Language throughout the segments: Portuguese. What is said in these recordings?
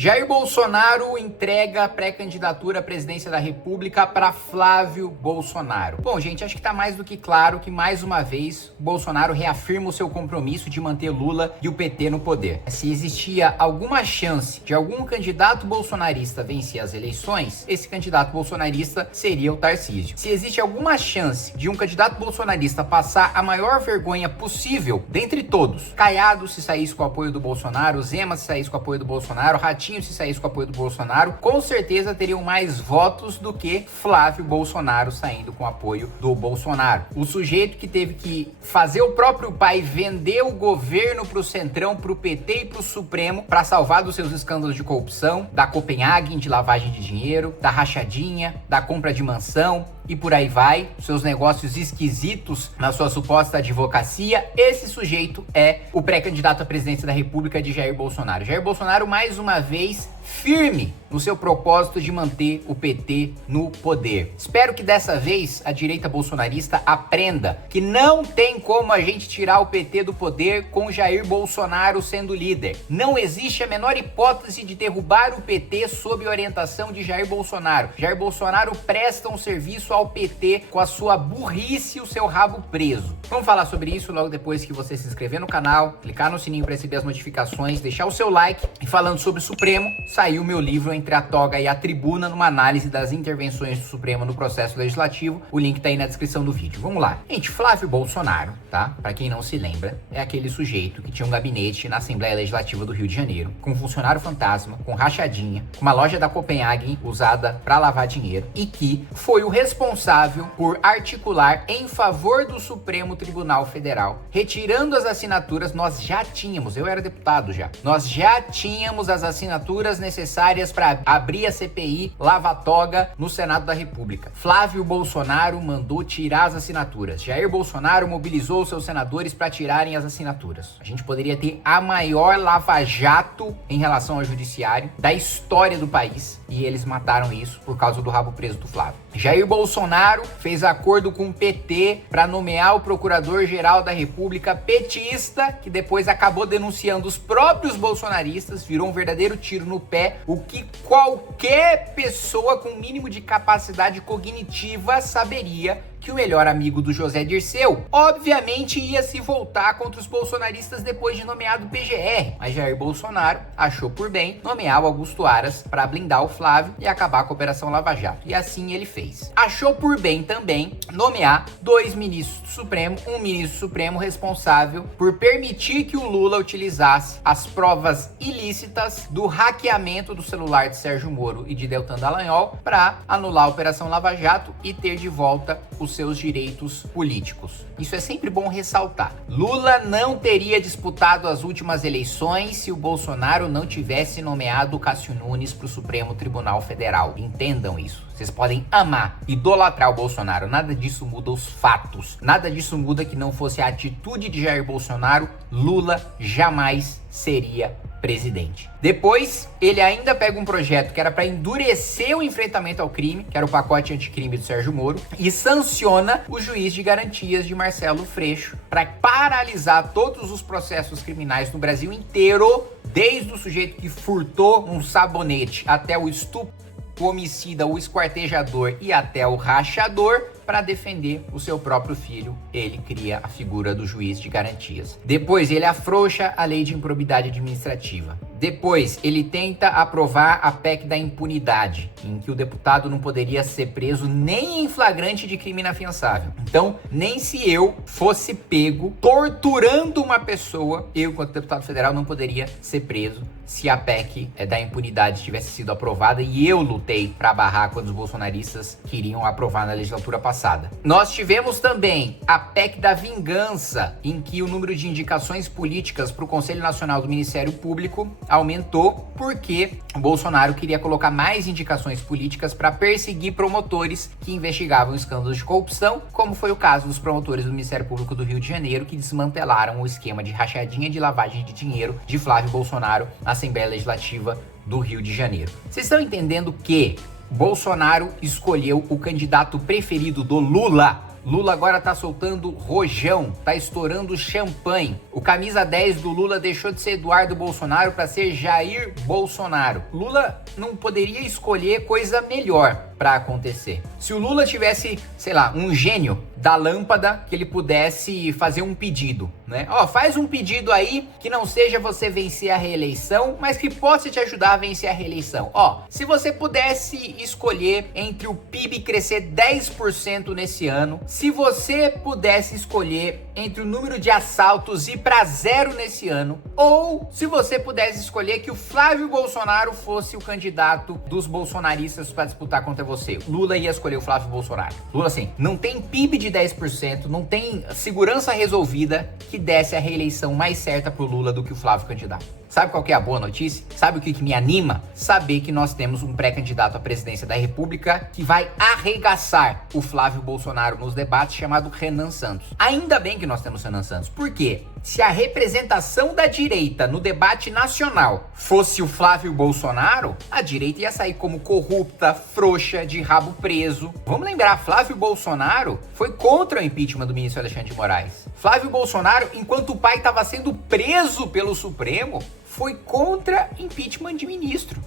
Jair Bolsonaro entrega a pré-candidatura à presidência da República para Flávio Bolsonaro. Bom, gente, acho que tá mais do que claro que, mais uma vez, Bolsonaro reafirma o seu compromisso de manter Lula e o PT no poder. Se existia alguma chance de algum candidato bolsonarista vencer as eleições, esse candidato bolsonarista seria o Tarcísio. Se existe alguma chance de um candidato bolsonarista passar a maior vergonha possível dentre todos, Caiado se saísse com o apoio do Bolsonaro, Zema se saísse com o apoio do Bolsonaro, Ratinho se saísse com o apoio do Bolsonaro, com certeza teriam mais votos do que Flávio Bolsonaro saindo com o apoio do Bolsonaro. O sujeito que teve que fazer o próprio pai vender o governo pro Centrão, pro PT e pro Supremo para salvar dos seus escândalos de corrupção, da Copenhagen, de lavagem de dinheiro, da rachadinha, da compra de mansão e por aí vai, seus negócios esquisitos na sua suposta advocacia. Esse sujeito é o pré-candidato à presidência da República de Jair Bolsonaro. Jair Bolsonaro, mais uma vez, firme no seu propósito de manter o PT no poder. Espero que dessa vez a direita bolsonarista aprenda que não tem como a gente tirar o PT do poder com Jair Bolsonaro sendo líder. Não existe a menor hipótese de derrubar o PT sob orientação de Jair Bolsonaro. Jair Bolsonaro presta um serviço ao PT com a sua burrice e o seu rabo preso. Vamos falar sobre isso logo depois que você se inscrever no canal, clicar no sininho para receber as notificações, deixar o seu like. E falando sobre o Supremo, saiu meu livro Entre a Toga e a Tribuna, numa análise das intervenções do Supremo no processo legislativo. O link tá aí na descrição do vídeo. Vamos lá. Gente, Flávio Bolsonaro, tá? Pra quem não se lembra, é aquele sujeito que tinha um gabinete na Assembleia Legislativa do Rio de Janeiro, com um funcionário fantasma, com rachadinha, com uma loja da Copenhagen usada pra lavar dinheiro, e que foi o responsável por articular em favor do Supremo Tribunal Federal, retirando as assinaturas. Nós já tínhamos, eu era deputado já, nós já tínhamos as assinaturas necessárias para abrir a CPI lava-toga no Senado da República. Flávio Bolsonaro mandou tirar as assinaturas. Jair Bolsonaro mobilizou seus senadores para tirarem as assinaturas. A gente poderia ter a maior lava-jato em relação ao judiciário da história do país, e eles mataram isso por causa do rabo preso do Flávio. Jair Bolsonaro fez acordo com o PT para nomear o Procurador-Geral da República petista, que depois acabou denunciando os próprios bolsonaristas, virou um verdadeiro tiro no pé, o que qualquer pessoa com mínimo de capacidade cognitiva saberia que o melhor amigo do José Dirceu, obviamente, ia se voltar contra os bolsonaristas depois de nomeado PGR. Mas Jair Bolsonaro achou por bem nomear o Augusto Aras para blindar o Flávio e acabar com a Operação Lava Jato. E assim ele fez. Achou por bem também nomear 2 ministros do Supremo, um ministro supremo responsável por permitir que o Lula utilizasse as provas ilícitas do hackeamento do celular de Sérgio Moro e de Deltan Dallagnol para anular a Operação Lava Jato e ter de volta os seus direitos políticos. Isso é sempre bom ressaltar. Lula não teria disputado as últimas eleições se o Bolsonaro não tivesse nomeado Cássio Nunes para o Supremo Tribunal Federal. Entendam isso. Vocês podem amar, idolatrar o Bolsonaro, nada disso muda os fatos. Nada disso muda que não fosse a atitude de Jair Bolsonaro, Lula jamais seria presidente. Depois, ele ainda pega um projeto que era para endurecer o enfrentamento ao crime, que era o pacote anticrime do Sérgio Moro, e sanciona o juiz de garantias de Marcelo Freixo para paralisar todos os processos criminais no Brasil inteiro, desde o sujeito que furtou um sabonete até o estupro, o homicida, o esquartejador e até o rachador. Para defender o seu próprio filho, ele cria a figura do juiz de garantias. Depois, ele afrouxa a lei de improbidade administrativa. Depois, ele tenta aprovar a PEC da impunidade, em que o deputado não poderia ser preso nem em flagrante de crime inafiançável. Então, nem se eu fosse pego torturando uma pessoa, eu, enquanto deputado federal, não poderia ser preso se a PEC da impunidade tivesse sido aprovada, e eu lutei para barrar quando os bolsonaristas queriam aprovar na legislatura passada. Nós tivemos também a PEC da vingança, em que o número de indicações políticas para o Conselho Nacional do Ministério Público aumentou, porque o Bolsonaro queria colocar mais indicações políticas para perseguir promotores que investigavam escândalos de corrupção, como foi o caso dos promotores do Ministério Público do Rio de Janeiro, que desmantelaram o esquema de rachadinha de lavagem de dinheiro de Flávio Bolsonaro na Assembleia Legislativa do Rio de Janeiro. Vocês estão entendendo que Bolsonaro escolheu o candidato preferido do Lula Lula agora tá soltando rojão, tá estourando champanhe. O camisa 10 do Lula deixou de ser Eduardo Bolsonaro para ser Jair Bolsonaro. Lula não poderia escolher coisa melhor para acontecer. Se o Lula tivesse, sei lá, um gênio da lâmpada que ele pudesse fazer um pedido, né? Ó, faz um pedido aí que não seja você vencer a reeleição, mas que possa te ajudar a vencer a reeleição. Ó, se você pudesse escolher entre o PIB crescer 10% nesse ano, se você pudesse escolher entre o número de assaltos ir para 0 nesse ano, ou se você pudesse escolher que o Flávio Bolsonaro fosse o candidato dos bolsonaristas para disputar contra você, Lula ia escolher o Flávio Bolsonaro. Lula, assim, não tem PIB de 10%, não tem segurança resolvida que desse a reeleição mais certa pro Lula do que o Flávio candidato. Sabe qual que é a boa notícia? Sabe o que me anima? Saber que nós temos um pré-candidato à presidência da República que vai arregaçar o Flávio Bolsonaro nos debates, chamado Renan Santos. Ainda bem que nós temos Renan Santos. Por quê? Se a representação da direita no debate nacional fosse o Flávio Bolsonaro, a direita ia sair como corrupta, frouxa, de rabo preso. Vamos lembrar, Flávio Bolsonaro foi contra o impeachment do ministro Alexandre de Moraes. Flávio Bolsonaro, enquanto o pai estava sendo preso pelo Supremo, foi contra impeachment de ministro.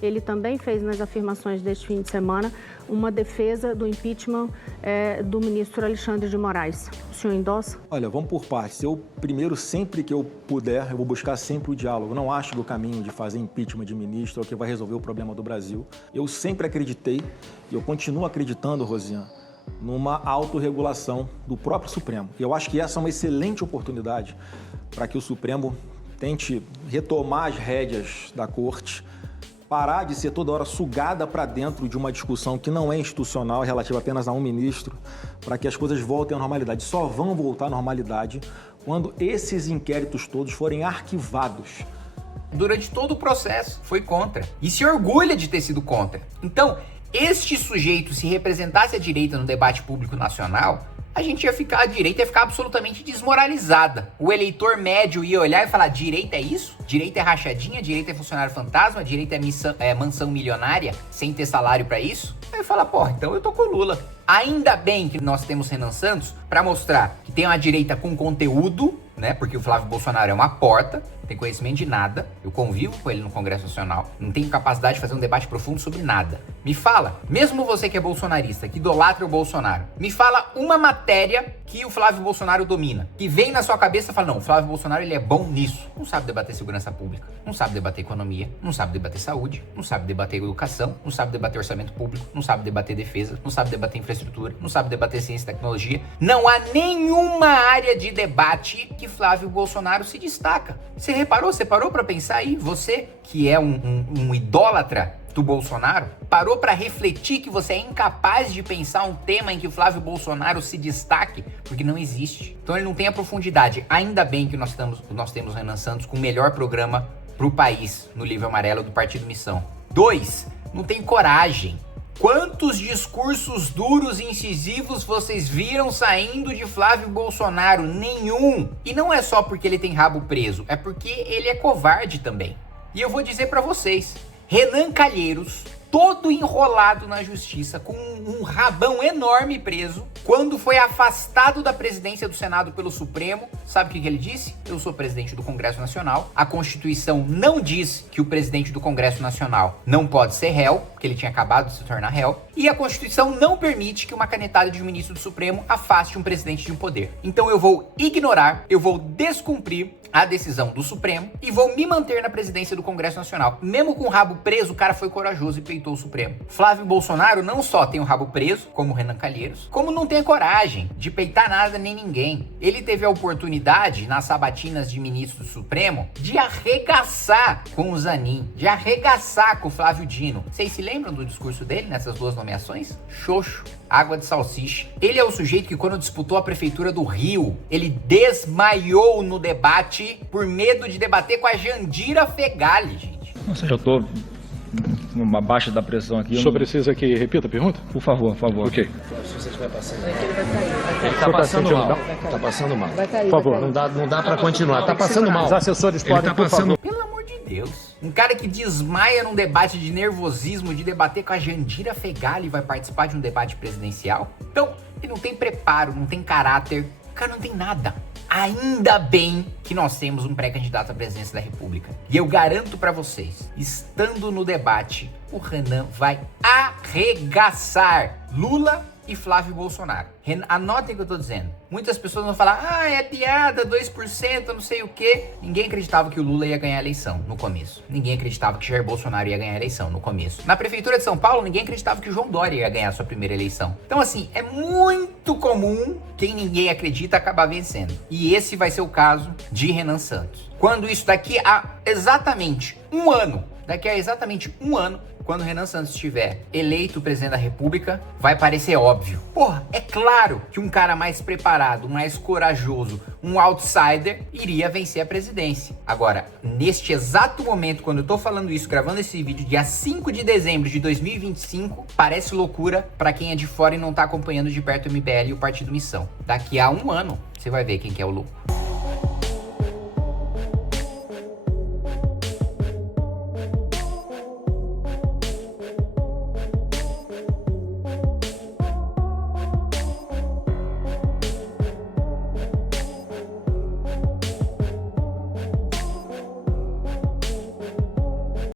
Ele também fez nas afirmações deste fim de semana uma defesa do impeachment do ministro Alexandre de Moraes. O senhor endossa? Olha, vamos por partes. Eu, primeiro, sempre que eu puder, eu vou buscar sempre o diálogo. Não acho que o caminho de fazer impeachment de ministro é o que vai resolver o problema do Brasil. Eu sempre acreditei, e eu continuo acreditando, Rosiane, numa autorregulação do próprio Supremo. E eu acho que essa é uma excelente oportunidade para que o Supremo tente retomar as rédeas da corte, parar de ser toda hora sugada para dentro de uma discussão que não é institucional, relativa apenas a um ministro, para que as coisas voltem à normalidade. Só vão voltar à normalidade quando esses inquéritos todos forem arquivados. Durante todo o processo, foi contra. E se orgulha de ter sido contra. Então, este sujeito, se representasse a direita no debate público nacional, a direita ia ficar absolutamente desmoralizada. O eleitor médio ia olhar e falar, direita é isso? Direita é rachadinha? Direita é funcionário fantasma? Direita é mansão milionária sem ter salário pra isso? Aí fala, porra, então eu tô com o Lula. Ainda bem que nós temos Renan Santos pra mostrar que tem uma direita com conteúdo, né? Porque o Flávio Bolsonaro é uma porta, não tem conhecimento de nada. Eu convivo com ele no Congresso Nacional, não tenho capacidade de fazer um debate profundo sobre nada. Me fala, mesmo você que é bolsonarista, que idolatra o Bolsonaro, me fala uma matéria que o Flávio Bolsonaro domina, que vem na sua cabeça e fala, não, o Flávio Bolsonaro ele é bom nisso. Não sabe debater segurança pública, não sabe debater economia, não sabe debater saúde, não sabe debater educação, não sabe debater orçamento público, não sabe debater defesa, não sabe debater infraestrutura, não sabe debater ciência e tecnologia. Não há nenhuma área de debate que Flávio Bolsonaro se destaca. Você reparou? Você parou pra pensar aí? Você que é um idólatra do Bolsonaro, parou pra refletir que você é incapaz de pensar um tema em que o Flávio Bolsonaro se destaque? Porque não existe. Então ele não tem a profundidade. Ainda bem que nós temos Renan Santos com o melhor programa pro país no livro amarelo do Partido Missão. 2, não tem coragem. Quantos discursos duros e incisivos vocês viram saindo de Flávio Bolsonaro? Nenhum. E não é só porque ele tem rabo preso, é porque ele é covarde também. E eu vou dizer pra vocês, Renan Calheiros, todo enrolado na justiça, com um rabão enorme preso, quando foi afastado da presidência do Senado pelo Supremo, sabe o que ele disse? Eu sou presidente do Congresso Nacional, a Constituição não diz que o presidente do Congresso Nacional não pode ser réu, porque ele tinha acabado de se tornar réu, e a Constituição não permite que uma canetada de um ministro do Supremo afaste um presidente de um poder. Então eu vou ignorar, eu vou descumprir a decisão do Supremo e vou me manter na presidência do Congresso Nacional. Mesmo com o rabo preso, o cara foi corajoso e peitou o Supremo. Flávio Bolsonaro não só tem o rabo preso, como o Renan Calheiros, como não tem a coragem de peitar nada nem ninguém. Ele teve a oportunidade, nas sabatinas de ministro do Supremo, de arregaçar com o Zanin, de arregaçar com o Flávio Dino. Vocês se lembram do discurso dele nessas duas nomeações? Xoxo. Água de salsicha. Ele é o sujeito que, quando disputou a prefeitura do Rio, ele desmaiou no debate por medo de debater com a Jandira Fegali, gente. Nossa, eu tô numa baixa da pressão aqui. O senhor precisa que repita a pergunta? Por favor, por favor. Ok. Se você estiver passando. Ele tá passando mal. Tá passando mal. Por favor. Não dá pra continuar. Tá passando mal. Os assessores podem, por favor. Pelo amor de Deus. Um cara que desmaia num debate de nervosismo de debater com a Jandira Fegali vai participar de um debate presidencial? Então, ele não tem preparo, não tem caráter, o cara não tem nada. Ainda bem que nós temos um pré-candidato à presidência da República. E eu garanto pra vocês, estando no debate, o Renan vai arregaçar Lula e Flávio Bolsonaro. Anotem o que eu tô dizendo. Muitas pessoas vão falar, é piada, 2%, não sei o quê. Ninguém acreditava que o Lula ia ganhar a eleição no começo. Ninguém acreditava que Jair Bolsonaro ia ganhar a eleição no começo. Na Prefeitura de São Paulo, ninguém acreditava que o João Dória ia ganhar a sua primeira eleição. Então, assim, é muito comum quem ninguém acredita acabar vencendo. E esse vai ser o caso de Renan Santos. Quando isso daqui a exatamente um ano, quando Renan Santos estiver eleito presidente da República, vai parecer óbvio. Porra, é claro que um cara mais preparado, mais corajoso, um outsider, iria vencer a presidência. Agora, neste exato momento, quando eu tô falando isso, gravando esse vídeo, dia 5 de dezembro de 2025, parece loucura pra quem é de fora e não tá acompanhando de perto o MBL e o Partido Missão. Daqui a um ano, você vai ver quem que é o louco.